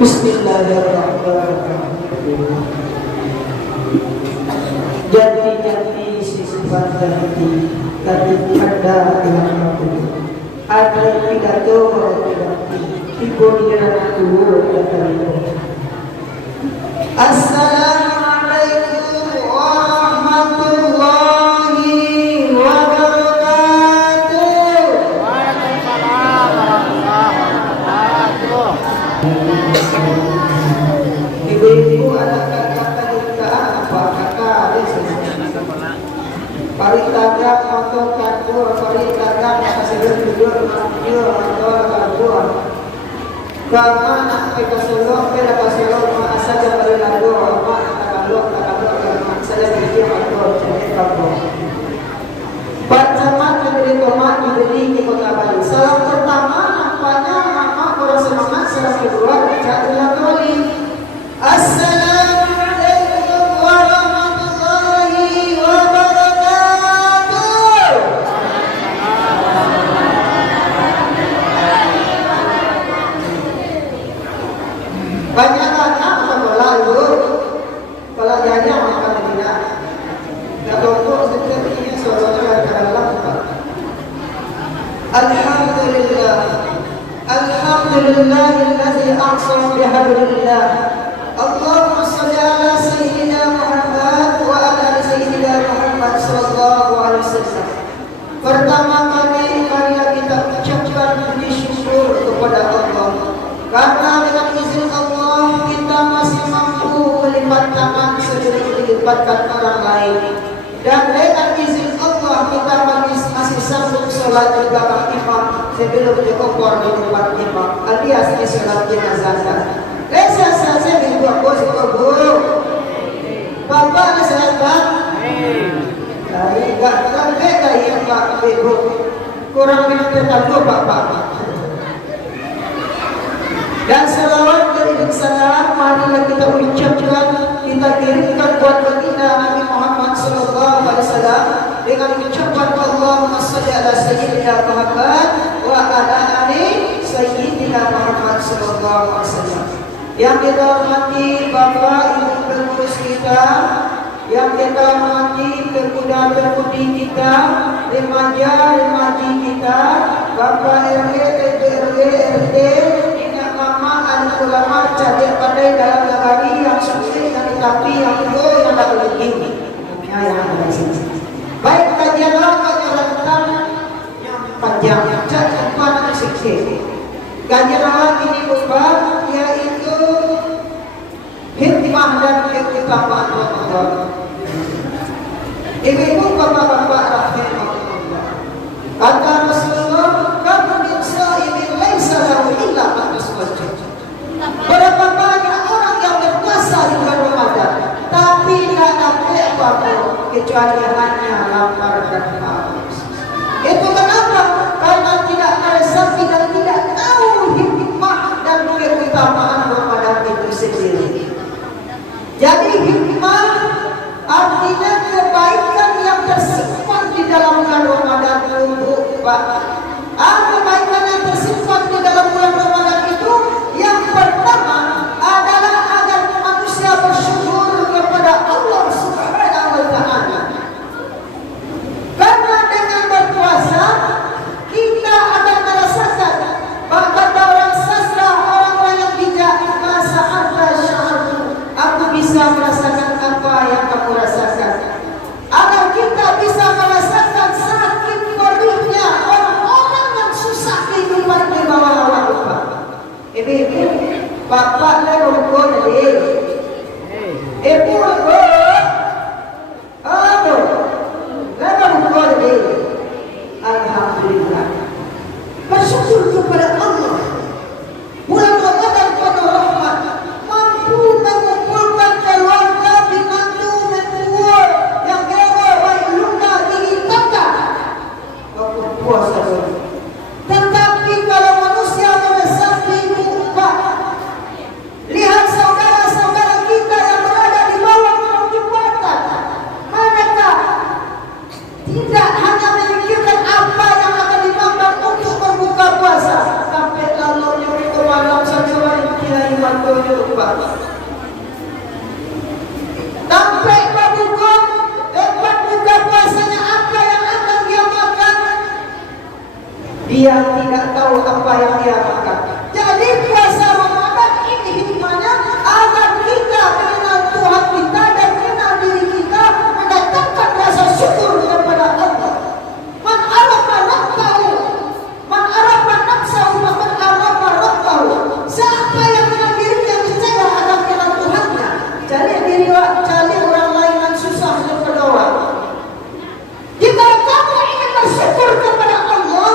Bismillahirrahmanirrahim. Jati-jati sifat jati ada yang mampu. Ada pidato tipe dianatu datang. Assalamualaikum warahmatullahi wabarakatuh. Waalaikumsalam warahmatullahi wabarakatuh. Ibu-ibu ada kata-kata apa kakak paritaga motor kantor paritaga kasih tidur tidur motor kantor karena kita selalu kita selalu asal dari lagu apa kalau saya pikir kantor jadi kantor pertama dari tomat dari kita kembali salam pertama nampaknya mama orang semangat salam kedua cari lagi Assalamualaikum warahmatullahi wabarakatuh. Banyak-banyak sekolah itu kalau jajan makan tidak. Kalau untuk sepertinya suaranya dalam. Alhamdulillah. Alhamdulillahilladzi aqsama bihablillah. Allahumma shalli ala sayyidina Muhammad wa ala sayyidina Muhammad sallallahu alaihi wasallam. Pertama kali kita ucapkan puji syukur kepada Allah karena dengan izin Allah kita masih mampu melipat tangan sebelum dilipatkan orang lain dan dengan izin Allah kita masih sanggup sholat di belakang imam sebelum dikubur di tempat imam alias di sholat jenazah. Lesa saya berdua bos guru. Bapak saya bang. Enggak beda ya Pak Ibu. Kurang pintar tahu Bapak. Dan selawat dari salam marilah kita ucapkan kita kirimkan buat baginda Nabi Muhammad sallallahu alaihi wasallam dengan ucapan Allahumma shalli ala sayyidina Muhammad wa ala ali sayyidina Muhammad sallallahu alaihi wasallam. Yang kita hormati Bapak Ibu pengurus kita, yang kita hormati pemuda-pemudi kita, remaja-remaji kita, Bapak RW, RW, RT, ingat mama, anak ulama, cadet pandai dalam nagari yang sukses dan tapi yang itu yang tak boleh tinggi. Baik kajian kajian tentang yang panjang, cacat mana sukses. Kajian ini berupa yaitu hikmah dan keutamaan Ramadan. Ibu-ibu bapak-bapak rahimahullah. Kata Rasulullah, "Kamu min sha'imin laisa lahu illa ma tasawwaj." Berapa banyak orang yang berpuasa di bulan Ramadan, tapi tidak dapat apa-apa kecuali hanya lapar dan haus. Itu kenapa? Karena tidak meresapi dan tidak tahu hikmah dan keutamaan Ramadan itu sendiri. Jadi hikmah artinya kebaikan yang tersimpan di dalam bulan Ramadan itu, Pak. Kebaikan yang tersimpan di dalam bulan Ramadan itu yang pertama adalah agar manusia bersyukur kepada Allah Subhanahu wa taala. Karena Dia tidak tahu apa yang dia makan. Jadi puasa Ramadan ini hikmahnya agar kita mengenal Tuhan kita dan mengenal diri kita, mendatangkan rasa syukur kepada Allah. Man arafa nafsahu, man arafa nafsahu, man arafa rabbahu. Siapa yang mengenal dirinya percaya akan mengenal Tuhannya. Cari orang lain yang susah untuk berdoa. Jika kamu ingin bersyukur kepada Allah,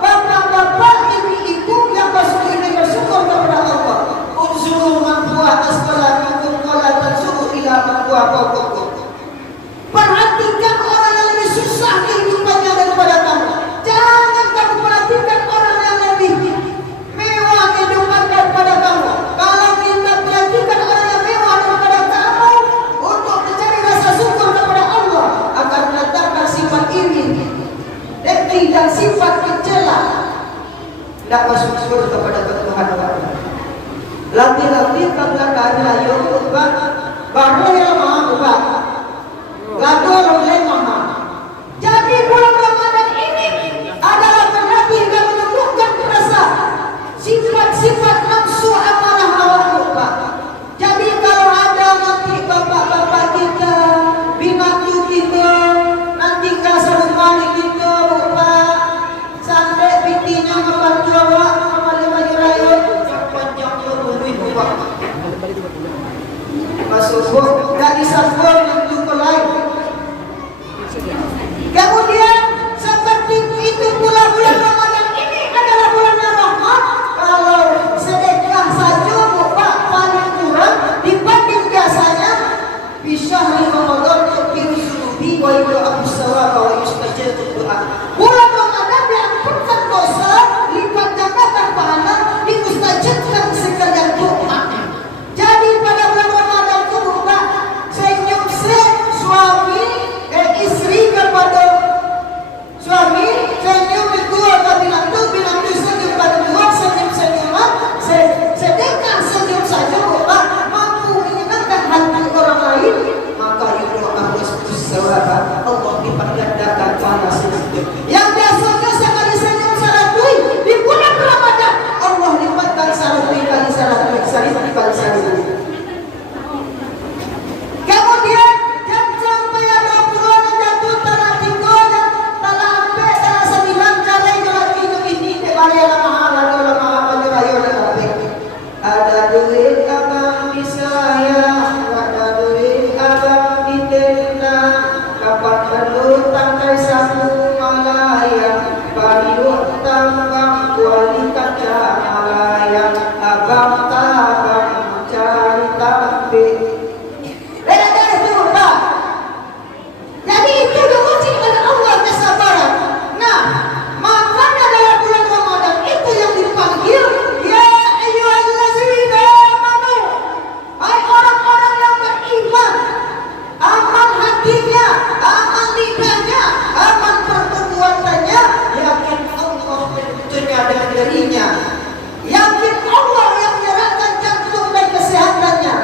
bapak-bapak, ibu-ibu yang ingin bersyukur kepada Allah, unzuru man huwa asfala minkum wa la tanzuru ila man huwa fawqakum. Perhatikan orang yang lebih susah kehidupannya daripada kamu. Jangan kamu perhatikan orang yang lebih mewah kehidupan daripada kamu. Kalau kita perhatikan orang yang mewah daripada kamu untuk mencari rasa syukur kepada Allah, akan mendatangkan sifat iri, dengki dan sifat kecela. Tidak masuk surga kepada Tuhan. Lagi-lagi kabla dari yom ubah, baru yang maha ubah. Lalu oleh maha. Jadi bulan Ramadan ini adalah berarti yang menumbuhkan rasa sifat-sifat nafsu amarah hawa murka. Jadi kalau ada nanti bapak-bapak kita, binatu kita, nanti kasar rumah kita, bapak, sampai bitinya membantu awak, memakai rayon, panjang berbuih bapak. Masuk tak disambung untuk lain. Kemudian seperti itu pula bulan Ramadan ini adalah bulan rahmat. Kalau sedekah saja bapak paling kurang dibanding biasanya, bisa Ramadan tukiru sunubi wa yu'abu sawaba wa yustajabul doa. Bulan Ramadan diampunkan dosa, lipat gandakan pahala, dimustajabkan segala doa. Jadi pada bulan Ramadan itu bapak senyum suami istri kepada suami, senyum kedua kepada binatu senyum kedua, senyum-senyuman, sedekah senyum saja bapak mampu menyenangkan hati orang lain, maka itu harus bersawaba. Allah lipat gandakan pahala senyum. Yang biasanya sekali senyum 100 di bulan Ramadan, Allah lipatkan 100 kali 100 kali 100. Kemudian jam sampai ada pulang jatuh tanah tiga dan tanah ampe tanah 9 kali lagi ini debaya lama rayo ada duit abang di saya, ada duit abang di tenda, kapan perlu tangkai sapu malaya, pariu tambang kualitas malaya, abang tabang cari tambe. Jadi itu diuji oleh Allah kesabaran. Nah, makanya dalam bulan Ramadan itu yang dipanggil ya ayyuhallazina amanu. Hai orang-orang yang beriman, aman hatinya, aman lidahnya, aman perbuatannya, yakin Allah menuntunnya dengan dirinya, yakin Allah yang menyerahkan jantung dan kesehatannya.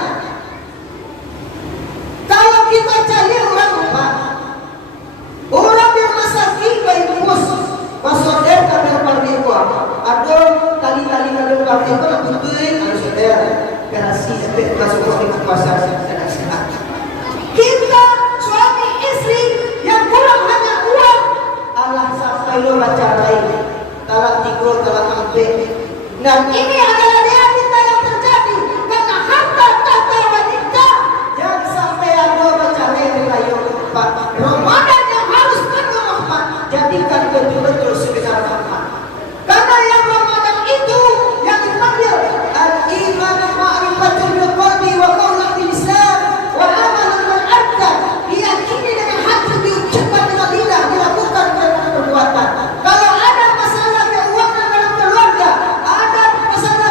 Kalau kita cari orang lupa, orang yang masaki baik bos, pasoder kabel pardiku, ada kali-kali kabel pardiku nak butuhin harus ada garasi sampai masuk ke puasa dan sehat. Kita suami istri yang kurang hanya uang, Allah sampai lo baca lain, talak 3, talak 4. Dan ini adalah realita yang terjadi karena harta tata wanita yang sampai ada baca lain rayo Pak. Ramadan yang harus penuh rahmat, jadikan betul-betul sekedar rahmat. Karena yang Ramadan itu yang dipanggil al-iman ma'rifatul qalbi wa qawlun bil lisan wa amalun bil arkan, diyakini dengan hati, diucapkan dengan lidah, dilakukan dengan perbuatan. Kalau ada masalah keuangan dalam keluarga, ada masalah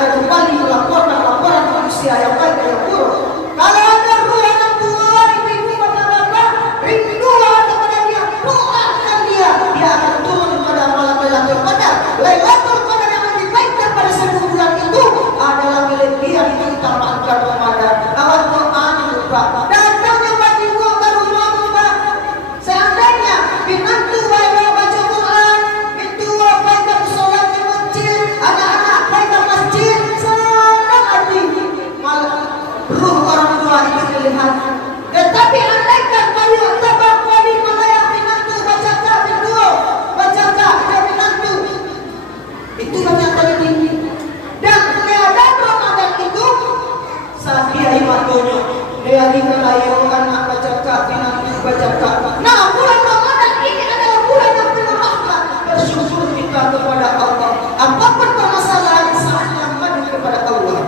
agar kembali melaporkan laporan manusia yang baik dan yang buruk. Kalau ada ruh anak tua, ibu bapak bapak, rindu kepada dia, doakan dia, dia akan turun pada malam Lailatul Qadar. Lailatul Qadar yang lebih baik daripada 1000 bulan itu adalah milik dia di kita makan Ramadan. Awal Quran lupa. Datangnya bagi gua ke rumahmu, Pak. Seandainya binantu baik baca Quran, bintua baik sholat di masjid, anak-anak baik masjid, senang hati. Malah ruh orang tua itu dilihat. Tetapi andaikan bayu tabak wali melayang binantu baca bintua, baca dia binantu. Itu ternyata tinggi. Dan keadaan Ramadan itu saat dia imatunya, dia dikelayu anak baca binantu baca. Nah, bulan Ramadan ini adalah bulan yang penuh rahmat. Bersyukur kita kepada Allah. Apapun permasalahan saatnya maju kepada Allah.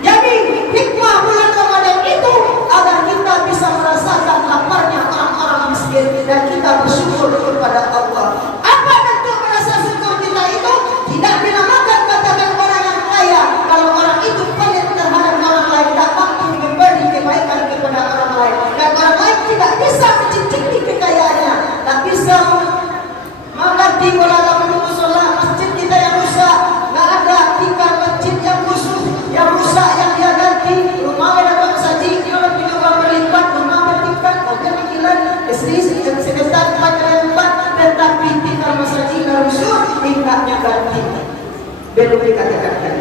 Jadi hikmah bulan Ramadan itu agar kita bisa merasakan laparnya orang-orang miskin dan kita bersyukur kepada Allah. Apa bentuk merasa syukur kita itu? Tidak dinamakan katakan orang yang kaya kalau orang itu pelit terhadap orang lain, tak mampu memberi kebaikan kepada orang lain, dan orang lain tidak bisa mencicipi kekayaannya, tak bisa mengerti bola menunggu sholat masjid kita yang rusak, nggak ada tikar masjid yang rusak yang dia ganti, rumah ada saji, orang juga berlipat, rumah bertingkat, mobil pikiran, istri sebesar 4 tetapi tikar masjid yang rusak, tingkatnya ganti. Belum dikatakan.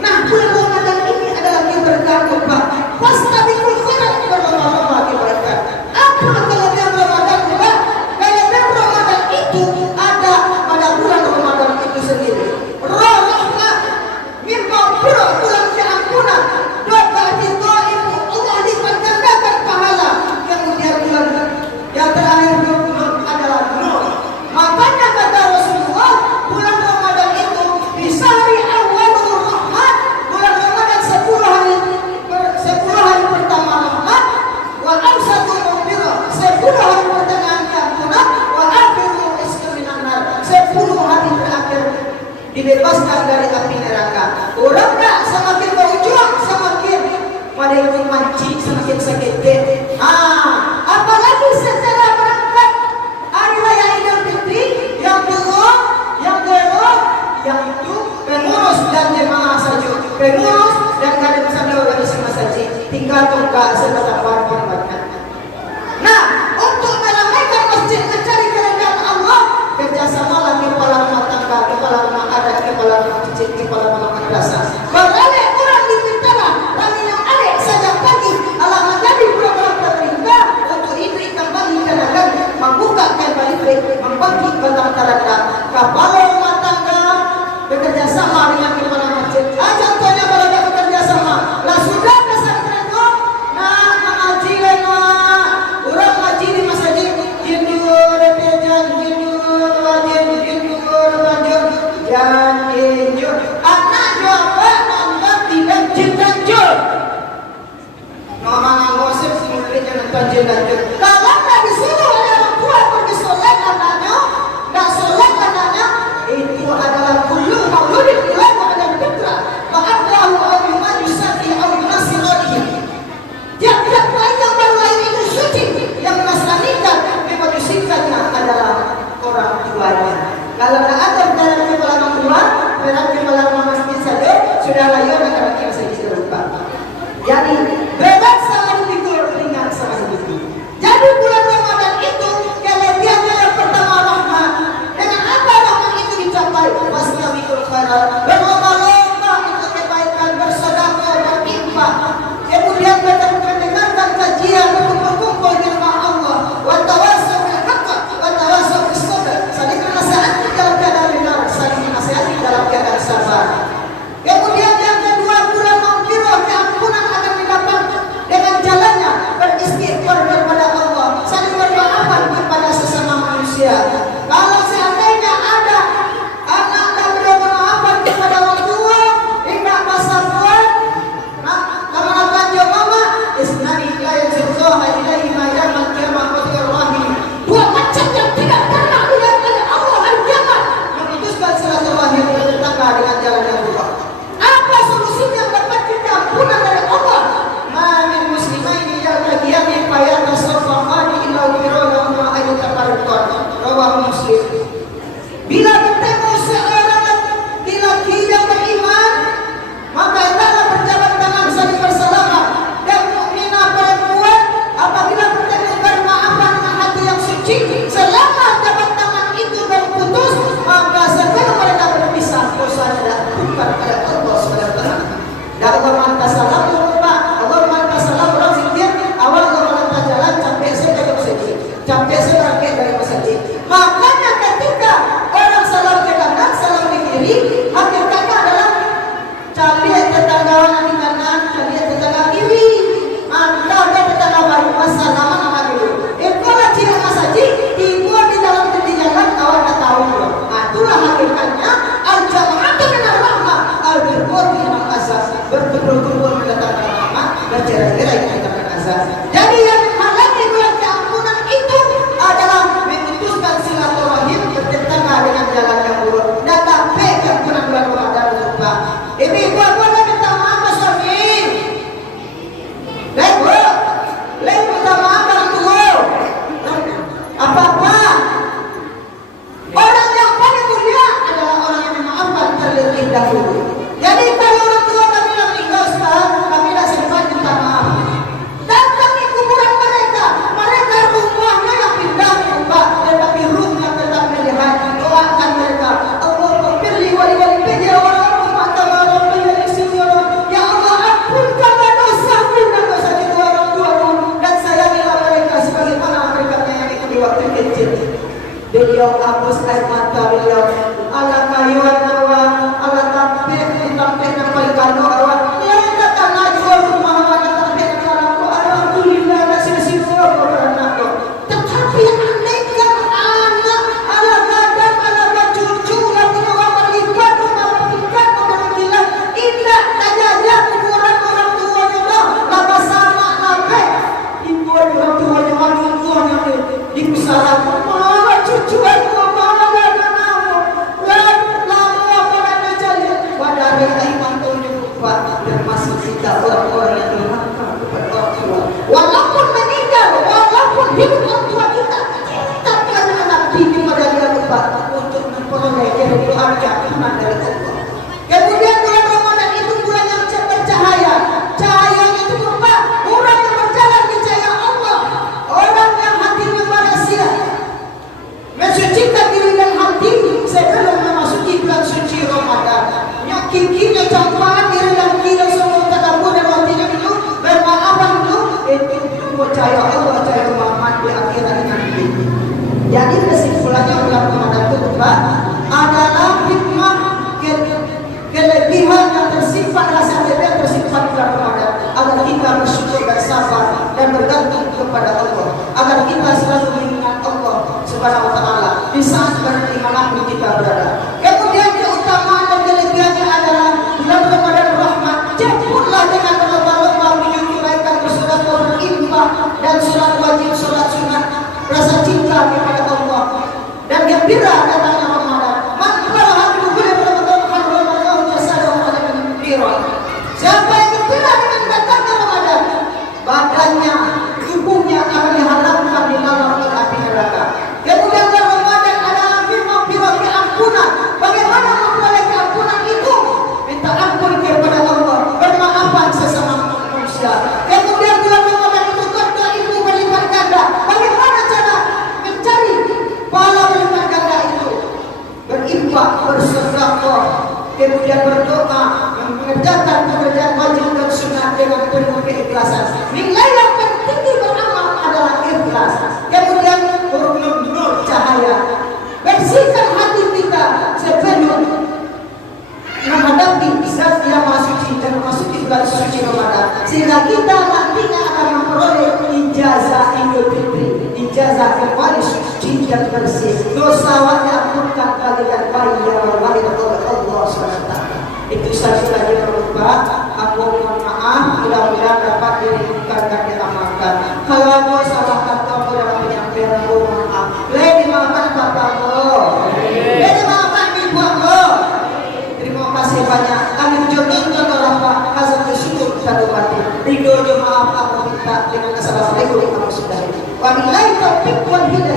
Nah, bulan Ramadan ini adalah keberkahan Pak. Fastabiqul khairat, berlomba-lomba kebaikan. Apa kelebihan Ramadan Pak? Kelebihan Ramadan itu ada pada bulan Ramadan itu sendiri. Rahmat, mimma pura bulan keampunan. Doa itu ibu Allah lipat gandakan pahala. Kemudian bulan yang terakhir adalah Nur. Makanya kata Rasulullah, bulan Ramadan itu bisa hari awal rahmat, bulan Ramadan 10 hari pertama rahmat, wa awsatu maghfirah, 10 hari pertengahan keampunan, wa akhiru isqaminan nar, 10 hari terakhir dibebaskan dari api neraka. Orang tak semakin berjuang semakin pada itu manci, semakin sakit. Apalagi secara berangkat hari raya Idul Fitri yang dua, yang kedua, yang itu pengurus dan jemaah saja, pengurus dan kader bersama organisasi saja, tinggal tongkat serta barang-barangnya. Nah, untuk meramaikan masjid mencari keridhaan Allah, kerjasama lagi kepala rumah tangga, kepala rumah adat, kepala rumah masjid, kepala rumah madrasah. Beralih orang dipintalah, kami yang alih saja pagi, Allah menjadi program pemerintah untuk itu kembali kadang membuka kembali membangkit batang terada kepala rumah tangga bekerja sama dengan kepala masjid. Contohnya kalau dia bekerja sama, lah sudah pesantren itu, nah mengaji orang ngaji di masjid, jindur pejan, jindur dan jindur. Anak jawab nonton di masjid tanjur. Nama ngosip murid yang nonton tanjur. Kalau nggak disuruh oleh orang tua pergi sholat anaknya, nggak sholat anaknya, itu adalah kullu mauludin yuladu ala fitrah wa ablahu aw yumajusi aw yunasironihi. Tiap-tiap bayi yang baru lahir itu suci, yang menasranikan memajusikannya adalah orang tuanya. Kalau nggak ada dalam kepala orang tua, berarti kepala orang masjid saja sudah layak akan kita saja lupa. Jadi berat sama dipikul, ringan sama dipikul. Jadi bulan Ramadan itu kelebihannya yang pertama rahmat. Dengan apa rahmat itu dicapai? Fastabiqul khairat, berlomba-lomba untuk kebaikan, bersedekah, berinfak. Kemudian mendengarkan kajian, berkumpul di rumah Allah. Wa tawassaw bil haqq wa tawassaw bis sabr. Saling menasihati dalam keadaan benar, saling menasihati dalam keadaan sabar. Kemudian yang kedua, bulan maghfirah, keampunan akan didapat dengan wassalam nama dulu. Itulah ciri masaji dibuat di dalam jalan kawan tak tahu. Nah, itulah hakikatnya al-jama'atu minar rahmah, al-birqur minal azab. Berkumpul-kumpul mendatangkan rahmat dan cara-cara yang mendatangkan azab. Jadi yang menghalangi bulan keampunan itu adalah memutuskan silaturahim bertentangan dengan jalan yang buruk. Dan sampai keampunan bulan Ramadan lupa. Ibu-ibu boleh minta maaf Mas Suami. Lain minta maaf orang tua. Apa-apa. Orang yang paling mulia adalah orang yang memaafkan terlebih dahulu. Jadi kalau orang tua kami yang meninggal Ustaz, kami dah sempat minta maaf. Datang di kuburan mereka, mereka rumahnya yang pindah diubah, tetapi rumah tetap melihat. Doakan mereka, Allahumma firli wa li walidayya wa rahmah kama rabbayani shighara. Ya Allah, ampunkanlah dosaku dan dosa kedua orang tuaku dan sayangilah mereka sebagaimana mereka menyayangiku di waktu kecil. Beliau hapus air mata beliau. Ala kayuan awak, ala tampil ditampil paling kano awak. Yang datang jual rumah awak tampil kalau alhamdulillah nasi semua anak. Tetapi anehkan anak, ala gadang, ala cucu, lalu orang terlibat, rumah tingkat, orang gila. Indah saja kuburan orang tuanya dah. Lama sama nabe. Ibu orang tuanya orang tuanya di pusara. Cucu aku mana ada nama, lama apa ada jadi. Pada hari iman tunjuk kuat termasuk kita orang-orang yang durhaka kepada orang tua. Walaupun meninggal, walaupun hidup orang tua kita, tapi kami mengabdi kepada dia lupa untuk memperoleh keridhaan keampunan dari Allah. Kemudian bulan Ramadan itu bulan yang bercahaya. Cahaya itu berupa orang yang berjalan di cahaya Allah, orang yang hatinya manusia. Mensucikan diri dan hati sebelum memasuki bulan suci Ramadan. Yang kikinya campur diri dan kira semua terdampak dan hatinya dulu bermaafan dulu itu percaya Allah percaya Muhammad di akhirat nanti. Jadi kesimpulannya bulan Ramadan itu adalah hikmah kelebihan yang tersimpan rasa bebas tersimpan bulan Ramadan agar kita bersyukur dan sabar dan bergantung kepada Allah agar kita selalu mengingat Allah Subhanahu wa ta'ala di saat dimanapun kita berada. Kemudian keutamaan dan kelebihannya adalah bulan Ramadan rahmat. Jemputlah dengan berlomba-lomba menuju kebaikan bersolat berinfak dan solat wajib, solat sunat, rasa cinta kepada Allah dan gembira datangnya Ramadan. Man qala hadu bil Ramadan harramallahu jasadahu ala al-birra. Siapa yang gembira dengan datangnya Ramadan, badannya, tubuhnya akan diharamkan di dalam api neraka. Kemudian Ramadan adalah firman keampunan. Bagaimana memperoleh keampunan itu? Minta ampun kepada Allah, bermaafan sesama manusia. Kemudian bulan Ramadan itu kerja itu berlipat ganda. Bagaimana cara mencari pahala berlipat ganda itu? Berinfak, bersedekah, kemudian berdoa, mengerjakan pekerjaan wajib dan sunat dengan penuh keikhlasan. Nilai yang tertinggi beramal adalah ikhlas. Kemudian nur cahaya, bersihkan hati kita sebelum menghadapi zat yang maha suci dan memasuki bulan suci Ramadan, sehingga kita nantinya akan memperoleh ijazah Idul Fitri, ijazah kembali suci dan bersih, dosa diampunkan kalian bayi yang berbalik oleh Allah SWT. Itu saja yang berupa. Aku mohon maaf, mudah-mudahan dapat dirindukan dan diamalkan. Kalau ada salah kata dalam penyampaian, aku mohon maaf. Boleh dimaafkan bapakku, boleh dimaafkan ibuku. Terima kasih banyak. Kami jodohkan oleh Pak Hazrat bersyukur satu hati. Ridho maaf aku minta dengan assalamualaikum warahmatullahi wabarakatuh. Wabillahi taufiq wal hidayah.